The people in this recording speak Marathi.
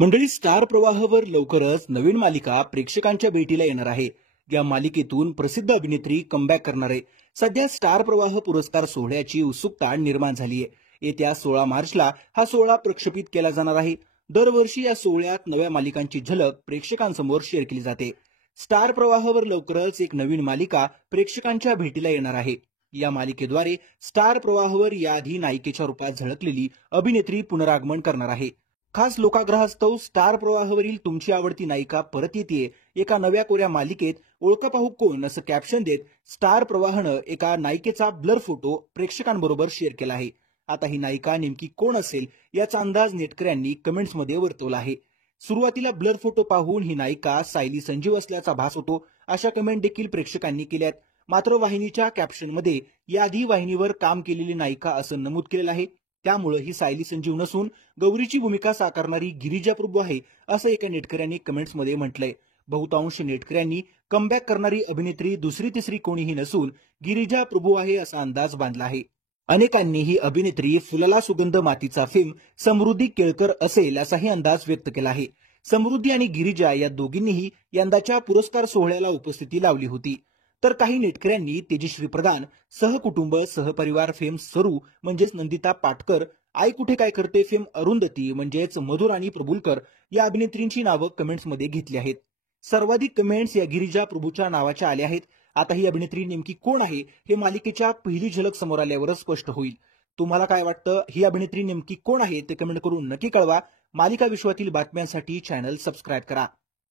मंडळी, स्टार प्रवाहावर लवकरच नवीन मालिका प्रेक्षकांच्या भेटीला येणार आहे. या मालिकेतून प्रसिद्ध अभिनेत्री कमबॅक करणार आहे. सध्या स्टार प्रवाह पुरस्कार सोहळ्याची उत्सुकता निर्माण झाली आहे. येत्या 16 मार्चला हा सोहळा प्रक्षेपित केला जाणार आहे. दरवर्षी या सोहळ्यात नव्या मालिकांची झलक प्रेक्षकांसमोर शेअर केली जाते. स्टार प्रवाहावर लवकरच एक नवीन मालिका प्रेक्षकांच्या भेटीला येणार आहे. या मालिकेद्वारे स्टार प्रवाहावर याआधी नायिकेच्या रूपात झळकलेली अभिनेत्री पुनरागमन करणार आहे. खास लोकाग्रहास्तव स्टार प्रवाहावरील तुमची आवडती नायिका परत येते एका नव्या कोऱ्या मालिकेत, ओळखा पाहू कोण असं कॅप्शन देत स्टार प्रवाहानं एका नायिकेचा ब्लर फोटो प्रेक्षकांबरोबर शेअर केला आहे. आता ही नायिका नेमकी कोण असेल याचा अंदाज नेटकऱ्यांनी कमेंट्समध्ये वर्तवला आहे. सुरुवातीला ब्लर फोटो पाहून ही नायिका सायली संजीव असल्याचा भास होतो, अशा कमेंट देखील प्रेक्षकांनी केल्यात. मात्र वाहिनीच्या कॅप्शनमध्ये याआधी वाहिनीवर काम केलेली नायिका असं नमूद केलेलं आहे. त्यामुळे ही सायली संजीव नसून गौरीची भूमिका साकारणारी गिरिजा प्रभू आहे, असं एका नेटकऱ्यांनी कमेंट्समध्ये म्हटलंय. बहुतांश नेटकऱ्यांनी कमबॅक करणारी अभिनेत्री दुसरी तिसरी कोणीही नसून गिरिजा प्रभू आहे असा अंदाज बांधला आहे. अनेकांनी ही अभिनेत्री फुलला सुगंध मातीचा फेम समृद्धी केळकर असेल असाही अंदाज व्यक्त केला आहे. समृद्धी आणि गिरिजा या दोघींनीही यंदाच्या पुरस्कार सोहळ्याला उपस्थिती लावली होती. तर काही नेटकऱ्यांनी तेजश्री प्रधान, सहकुटुंब सहपरिवार फेम सरू म्हणजेच नंदिता पाटकर, आई कुठे काय करते फेम अरुंधती म्हणजेच मधुराणी प्रभुलकर या अभिनेत्रींची नावं कमेंट्समध्ये घेतली आहेत. सर्वाधिक कमेंट्स या गिरिजा प्रभूच्या नावाच्या आल्या आहेत. आता ही अभिनेत्री नेमकी कोण आहे हे मालिकेच्या पहिली झलक समोर आल्यावरच स्पष्ट होईल. तुम्हाला काय वाटतं, ही अभिनेत्री नेमकी कोण आहे ते कमेंट करून नक्की कळवा. मालिका विश्वातील बातम्यांसाठी चॅनल सबस्क्राईब करा.